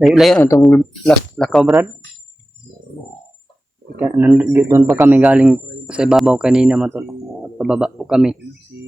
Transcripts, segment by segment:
Layo itong lakaw, Brad. Doon pa kami galing sa ibabaw kanina, matol. Pababa po kami.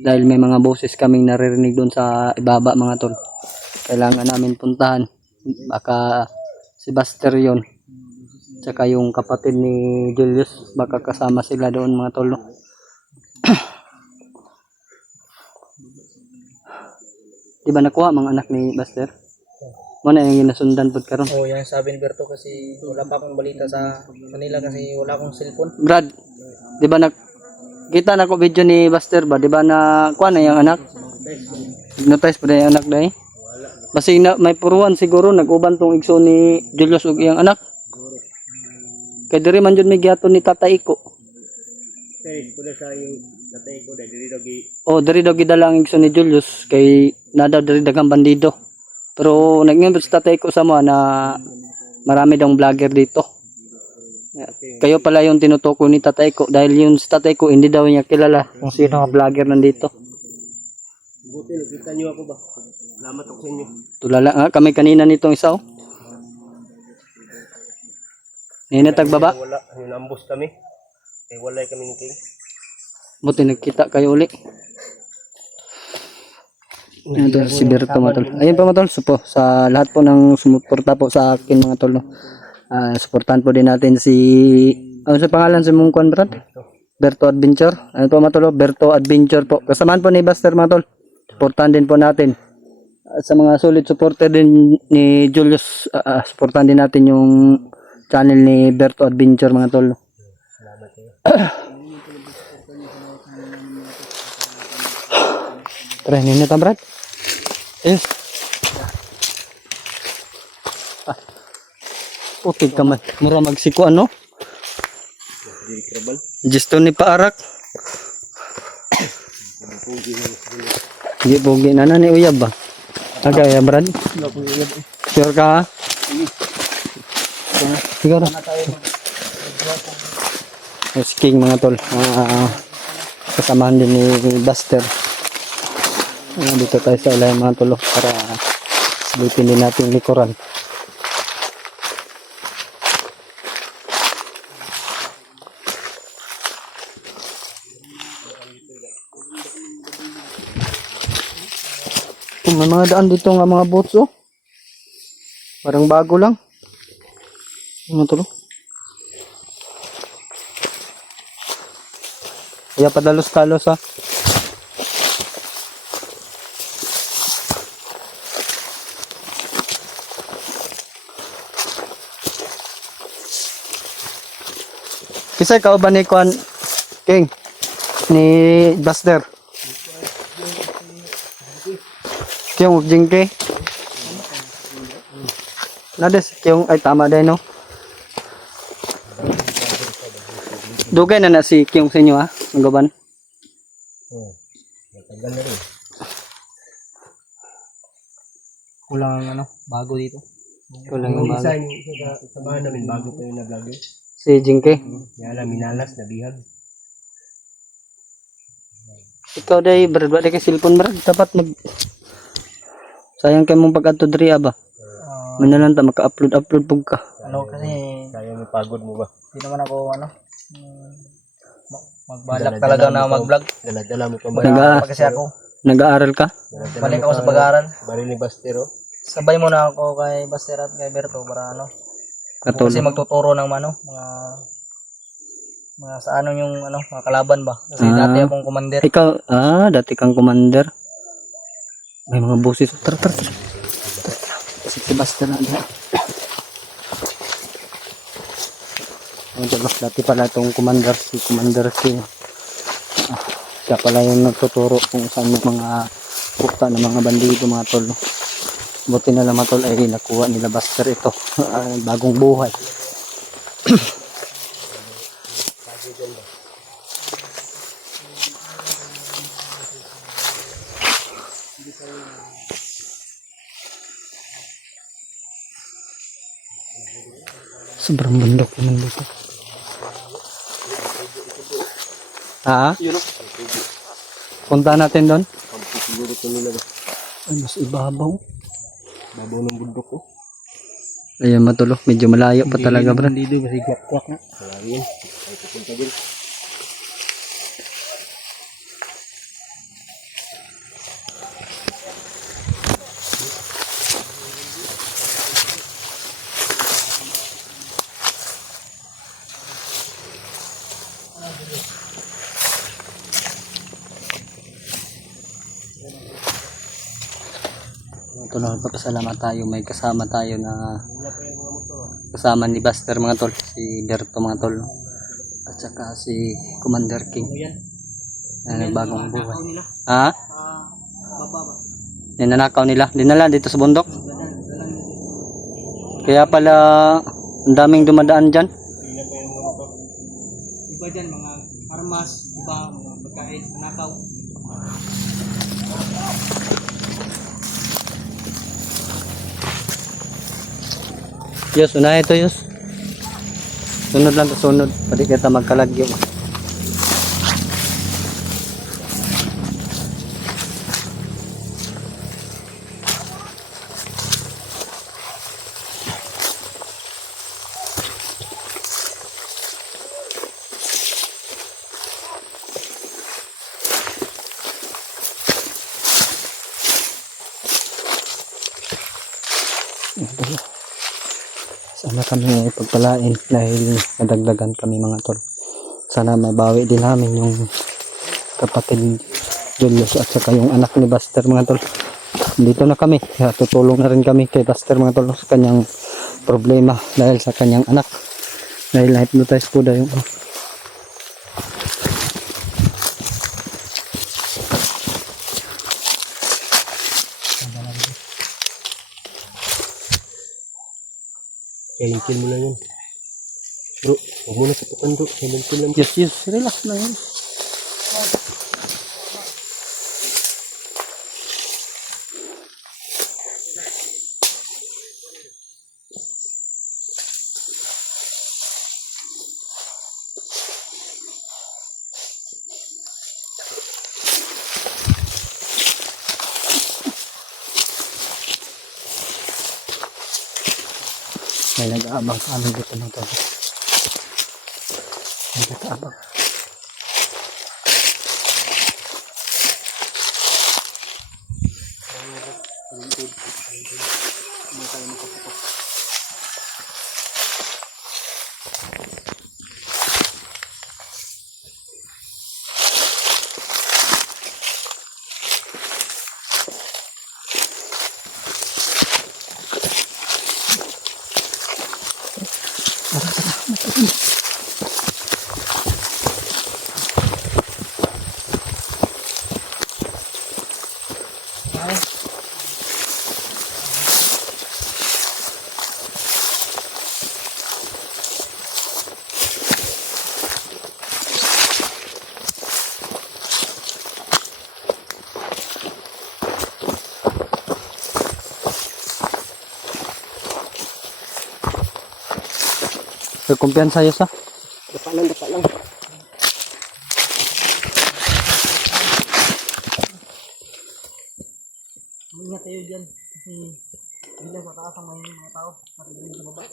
Dahil may mga boses kaming naririnig doon sa ibaba, mga tol. Kailangan namin puntahan. Baka si Buster yun. Tsaka yung kapatid ni Julius, baka kasama sila doon, mga tol. Di ba nakuha mga anak ni Buster? Muna yung ginasundan po karon. Oh, yan sabi ni Berto kasi wala pa akong balita sa Manila kasi wala akong cellphone. Brad, di ba kita na ko video ni Buster ba? Di ba na kuha na yung anak? Hypnotize pa na yung anak dahil? Basi na may puruan siguro nag-uban tong igso ni Julius ug iyang anak. Kay diri man jud may giaton ni Tatay Iko. Kay kuno sa yung tatay ko diri dogi. Oh, diri daw gidala ang igso ni Julius kay nadaw diri daghang bandido. Pero nagingin sa Tatay Iko sa mo na marami daw vlogger dito. Kayo pala yung tinutukoy ni Tatay Iko dahil yung si Tatay Iko hindi daw niya kilala kung sino ang vlogger nandito. Buti nakita niyo ako ba? Salamat ako sa inyo. Tulala nga kami kanina nitong isa. Ninatag baba. Wala, nambos kami. Kay walay kami ni King. Buti nagkita kayo uli. Ayan si Berto, mga tol. Ayun pa, mga tol. Supo sa lahat po ng sumuporta po sa akin, mga tol. Suportahan po din natin si ano sa pangalan si mong kuan, Brad? Berto Adventure. Ano po, mga tol? Berto Adventure po. Kasamahan po ni Buster, mga tol. Suportahan din po natin. Sa mga solid supporter din ni Julius, suportahan din natin yung channel ni Berto Adventure, mga tol. Tara, ninyo ta, Brad. Yes. Okay ka man. Mura magsiko, ano? Gisto ni Paarak. Hindi pogi na ni uyab ba? Aga ya, Brad? Sure ka, ha? Siguro. Yes, King, mga tol. Kasamahan din ni Buster. Dito tayo sa ilalim, mga tol, para silipin din natin yung likuran. May mga daan dito nga mga boats, oh. Parang bago lang. Ano to? Kaya padalos-talos, ha. Kisay ka ba ni Kwan King? Ni Buster? Kiyong Jingke? Nades, kiyong ay tama din, no? Dugay na si Kiyong sa inyo, ha? Magaban? Oh, matagal na rin. Kulang ang ano, bago dito. Kulang ang bago. Isa sa bahay namin bago pa yung nag-vlog. Si Jingke? Kaya lang minalas na bihag. Ikaw day, Brad, wala kay cellphone, Brad. Dapat sayang kay mong pag-ato diri, ba? Manalang ta maka-upload pug ka. Ano kasi sayang yung pagod mo ba? Hindi naman ako ano. Magbalak talaga na mag-vlog. Dala-dala mo pa kasi ako. Nag-aaral ka? Balik ako sa pag-aaral. Bari ni Bastero. Sabay mo na ako kay Baster at kay Berto para ano. Kasi magtuturo ng mga sa ano yung ano, mga kalaban ba? Kasi dati akong commander. Ikaw, dati kang commander. May mga boses. Tara. Si Buster na diyan. Dati pala itong commander, si Commander King. Siya pala yung nagtuturo kung saan yung mga puta ng mga bandido, mga tol. Buti na lang, mga tol, ay nakuha nila Buster ito. Bagong buhay. Sobrang bundok naman dito. Ha? Punta natin doon? Siguro ito nila ba? Ay, mas ibabaw. Babaw ng bundok ko. Ayan matulog, medyo malayo pa talaga Brad. Dito kasi kwak-kwak na. Malawin. Ay pupunta din. Tulong papasalamat tayo, may kasama tayo na kasama ni Buster mga tol, si Berto mga tol, at saka si Commander King na bagong buhay. Ha? Ninanakaw nila, dinala dito sa bundok. Kaya pala ang daming dumadaan dyan. Iba dyan, mga armas, iba, mga pagkain, nakaw. Yus, unahin ito Yus. Sunod lang to, sunod. Pwede kita magkalagyo. Sana kami ipagpalain dahil nadagdagan kami mga tol. Sana mabawi din namin yung kapatid Julius at saka yung anak ni Buster mga tol. Dito na kami, kaya tutulong na rin kami kay Buster mga tol sa kanyang problema dahil sa kanyang anak. Dahil na-hypnotize po dahil yung Silent kill mo lang yan. Bro, huwag mo na tutukan bro. Silent kill lang. yes, relax lang yun. May nag-aabang sa amin dito ng tol. May nag-aabang. Kumpiyansa yun sa? Dapa lang, dapa lang. Ingat tayo dyan. Kasi bila sa taas ang may mga tao. Matigaling sa baba.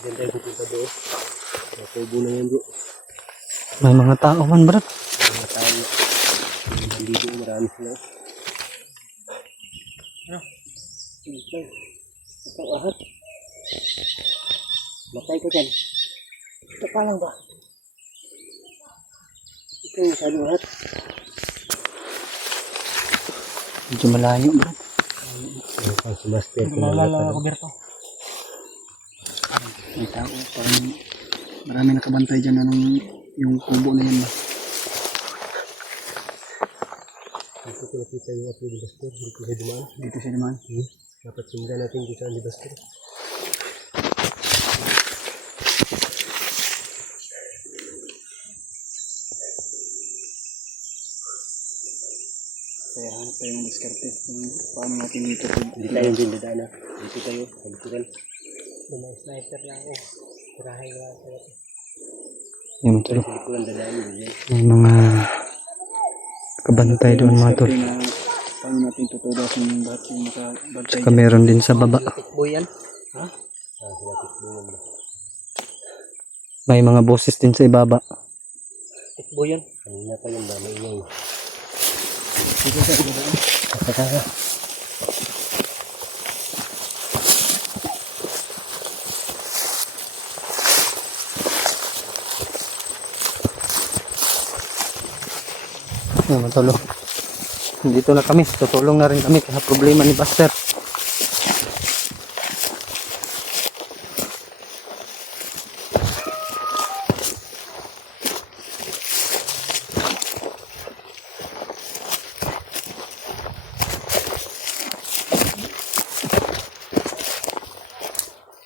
Diyan tayo pupunta doon. Natubo na yan bro. May mga tao man Brad. Mga tao. Nandito marami sila. Ano? Ito ahat. Matay ko dyan. Ito pa lang ba? Ito yung masyado ahat. Medyo malayo Brad. Ano pang si Master? Nalala ako Berto. May tao, parang marami nakabantay dyan na yung kubo na yan ba. Dito ko nakita yung apo ni Master. Dito siya dumaan. Dito siya naman. Dapat sundan natin kung saan ni Master. Kaya hanap tayo ng diskarte kung paano natin dito. Hindi tayo din dadaan. Dito tayo. Halikuran. May sniper lang ako. Tirahay nga tayo. Yan mga tol. May mga kabantay doon mga tol. Paano natin tutudasin yung lahat yung nakabantay? Saka meron din sa baba. Tikboy yan? Ha? May mga boses din sa ibaba. Tikboy yan? Kanina pa yung dami niya. Dito sa ibaba. Yan mga tol. Dito na kami. Tutulong na rin kami sa problema ni Buster.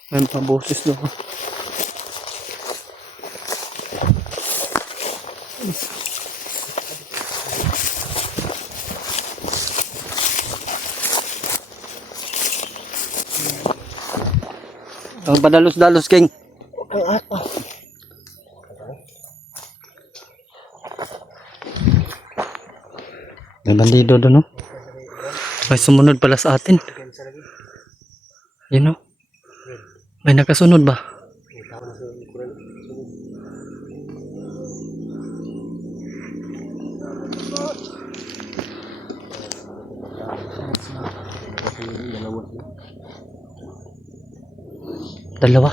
May mga boses doon. Ang padalos-dalos, King. May bandido doon, no? May sumunod pala sa atin. Yun, no? May nakasunod ba? Dalawa.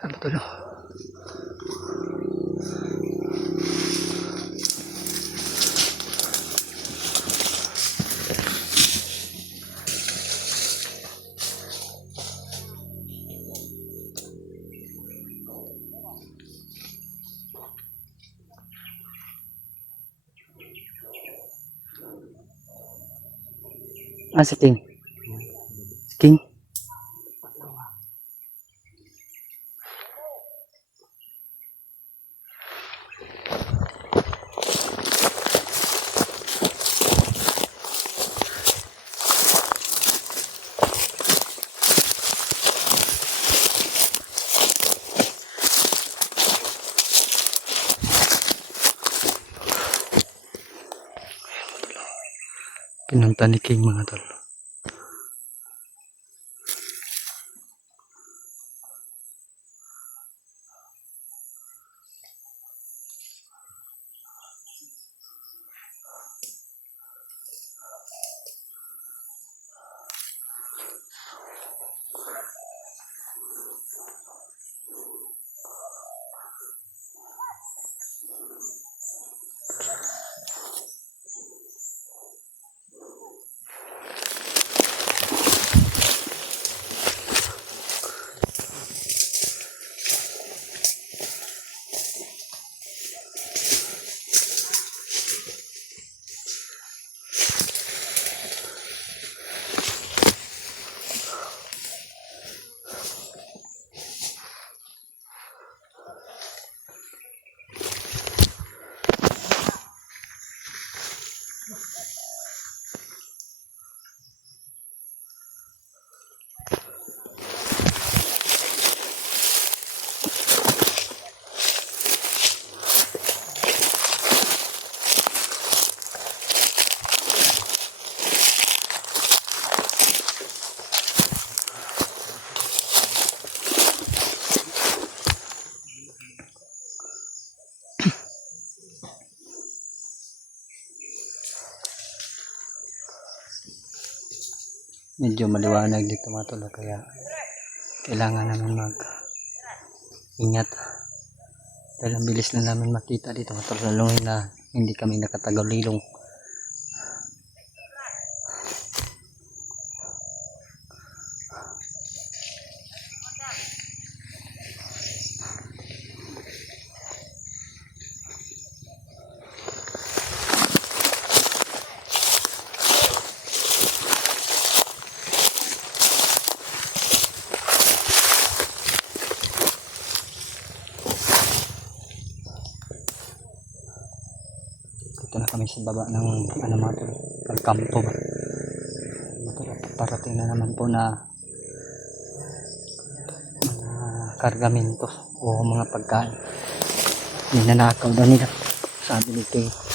Ano to, no? Ah, si King. Si King. Pinunta ni King mga tol. Medyo maliwanag dito mga tol, kaya kailangan namin mag ingat dahil ang bilis na namin makita dito mga tol, lalo na hindi kami nakatagulilong. Ito na kami sa baba ng ano mga tol, pagkampo ba. paparating na naman po na kargamento o mga pagkain. Ninanakaw daw nila, sabi ni Kay.